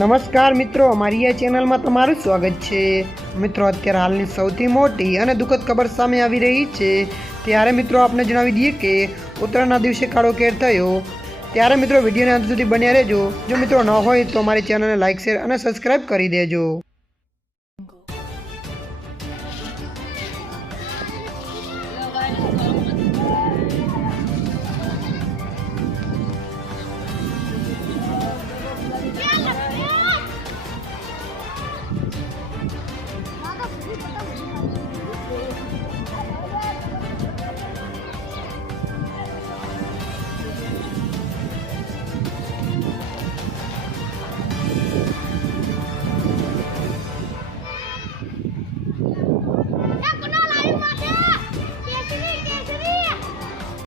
નમસ્કાર મિત્રો, અમારી આ ચેનલમાં તમારું સ્વાગત છે. મિત્રો, અત્યારે હાલની સૌથી મોટી અને દુઃખદ ખબર સામે આવી રહી છે. ત્યારે મિત્રો, આપને જણાવી દઈએ કે ઉત્તરાયણના દિવસે કાળો કેર થયો. ત્યારે મિત્રો, વિડીયોને અંત સુધી બન્યા રહેજો. જો મિત્રો ન હોય તો અમારી ચેનલને લાઇક શેર અને સબસ્ક્રાઈબ કરી દેજો.